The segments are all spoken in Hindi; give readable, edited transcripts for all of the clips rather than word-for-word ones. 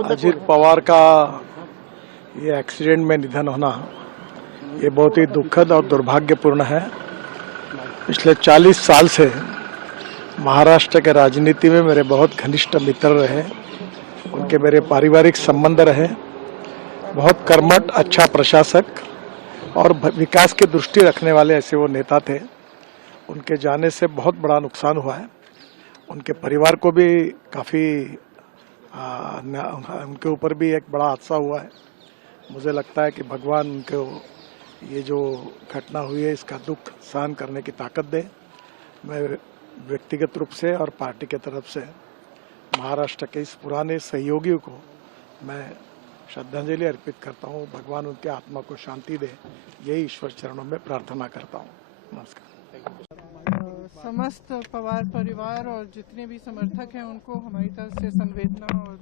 अजीत पवार का ये एक्सीडेंट में निधन होना ये बहुत ही दुखद और दुर्भाग्यपूर्ण है। पिछले 40 साल से महाराष्ट्र के राजनीति में मेरे बहुत घनिष्ठ मित्र रहे, उनके मेरे पारिवारिक संबंध रहे। बहुत कर्मठ, अच्छा प्रशासक और विकास की दृष्टि रखने वाले ऐसे वो नेता थे। उनके जाने से बहुत बड़ा नुकसान हुआ है। उनके परिवार को भी काफ़ी उनके ऊपर भी एक बड़ा हादसा हुआ है। मुझे लगता है कि भगवान उनको ये जो घटना हुई है इसका दुख सहन करने की ताकत दे। मैं व्यक्तिगत रूप से और पार्टी के तरफ से महाराष्ट्र के इस पुराने सहयोगी को मैं श्रद्धांजलि अर्पित करता हूँ। भगवान उनके आत्मा को शांति दे, यही ईश्वर चरणों में प्रार्थना करता हूँ। नमस्कार। समस्त पवार परिवार और जितने भी समर्थक हैं उनको हमारी तरफ से संवेदना और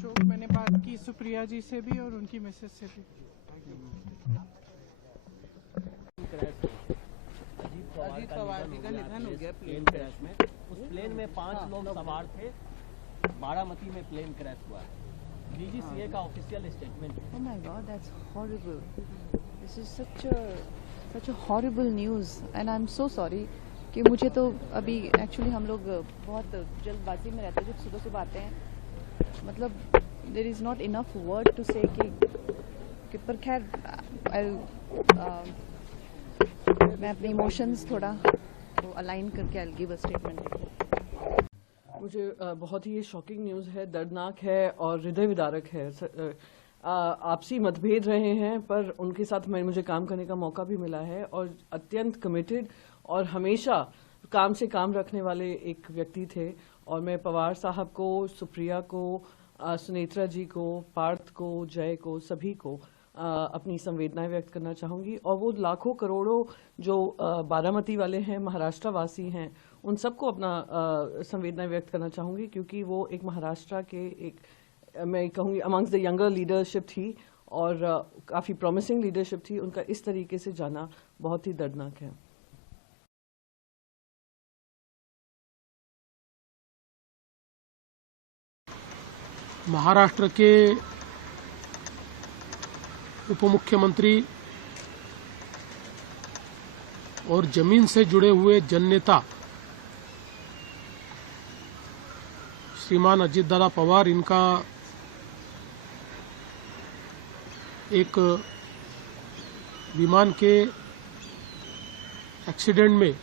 शोक। मैंने बात की सुप्रिया जी से भी और उनकी मिसेज से भी। अजीत पवार जी का निधन हो गया प्लेन क्रैश में। उस प्लेन में 5 लोग सवार थे। बारामती में प्लेन क्रैश हुआ है। डीजीसीए का official statement. Oh my God, that's horrible. This is such a horrible news, and I'm so sorry कि मुझे तो अभी एक्चुअली हम लोग बहुत जल्दबाजी में रहते हैं जब सुबह सुबह आते हैं। मतलब there is not enough word to say कि पर खैर मैं अपने इमोशंस थोड़ा अलाइन करके I will give a statement. मुझे बहुत ही ये शॉकिंग न्यूज़ है, दर्दनाक है और हृदय विदारक है। आपसी मतभेद रहे हैं पर उनके साथ मुझे काम करने का मौका भी मिला है और अत्यंत कमिटेड और हमेशा काम से काम रखने वाले एक व्यक्ति थे। और मैं पवार साहब को, सुप्रिया को, सुनेत्रा जी को, पार्थ को, जय को, सभी को अपनी संवेदनाएं व्यक्त करना चाहूँगी। और वो लाखों करोड़ों जो बारामती वाले हैं, महाराष्ट्र वासी हैं, उन सबको अपना संवेदनाएं व्यक्त करना चाहूँगी क्योंकि वो एक महाराष्ट्र के एक मैं कहूँगी अमंग्स द यंगर लीडरशिप थी और काफ़ी प्रॉमिसिंग लीडरशिप थी। उनका इस तरीके से जाना बहुत ही दर्दनाक है। महाराष्ट्र के उप मुख्यमंत्री और जमीन से जुड़े हुए जननेता श्रीमान अजीत दादा पवार, इनका एक विमान के एक्सीडेंट में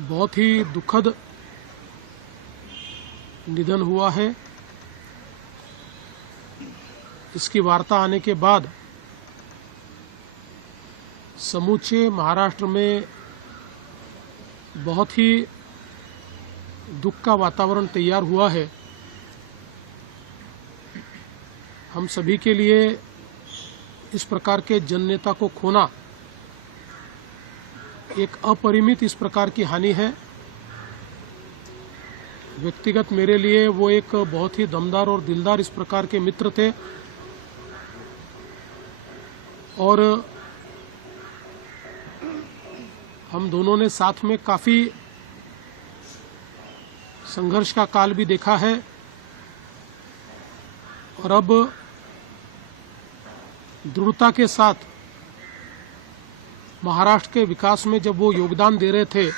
बहुत ही दुखद निधन हुआ है। इसकी वार्ता आने के बाद समूचे महाराष्ट्र में बहुत ही दुख का वातावरण तैयार हुआ है। हम सभी के लिए इस प्रकार के जननेता को खोना एक अपरिमित इस प्रकार की हानि है। व्यक्तिगत मेरे लिए वो एक बहुत ही दमदार और दिलदार इस प्रकार के मित्र थे और हम दोनों ने साथ में काफी संघर्ष का काल भी देखा है और अब दृढ़ता के साथ महाराष्ट्र के विकास में जब वो योगदान दे रहे थे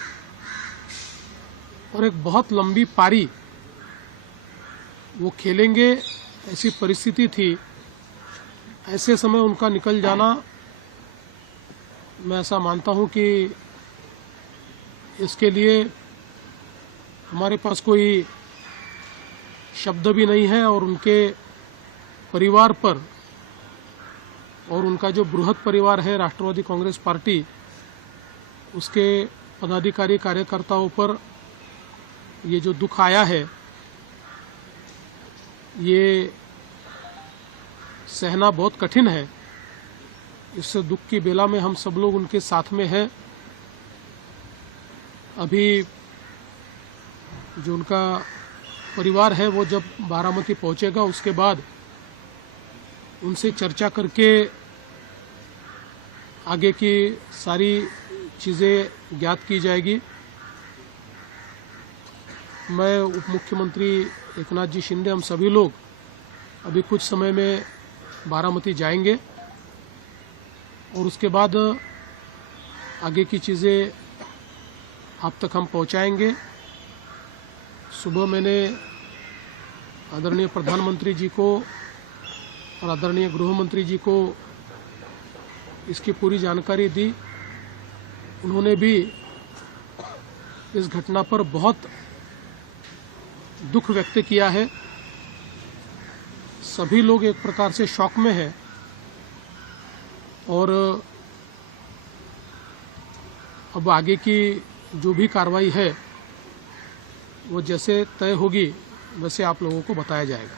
और एक बहुत लंबी पारी वो खेलेंगे ऐसी परिस्थिति थी, ऐसे समय उनका निकल जाना, मैं ऐसा मानता हूं कि इसके लिए हमारे पास कोई शब्द भी नहीं है और उनके परिवार पर और उनका जो बृहद परिवार है राष्ट्रवादी कांग्रेस पार्टी, उसके पदाधिकारी कार्यकर्ताओं पर ये जो दुख आया है ये सहना बहुत कठिन है। इस दुख की बेला में हम सब लोग उनके साथ में हैं। अभी जो उनका परिवार है वो जब बारामती पहुंचेगा उसके बाद उनसे चर्चा करके आगे की सारी चीज़ें ज्ञात की जाएगी। मैं उप मुख्यमंत्री एकनाथ जी शिंदे, हम सभी लोग अभी कुछ समय में बारामती जाएंगे और उसके बाद आगे की चीज़ें आप तक हम पहुंचाएंगे। सुबह मैंने आदरणीय प्रधानमंत्री जी को और आदरणीय गृह मंत्री जी को इसकी पूरी जानकारी दी। उन्होंने भी इस घटना पर बहुत दुख व्यक्त किया है। सभी लोग एक प्रकार से शॉक में हैं और अब आगे की जो भी कार्रवाई है वो जैसे तय होगी वैसे आप लोगों को बताया जाएगा।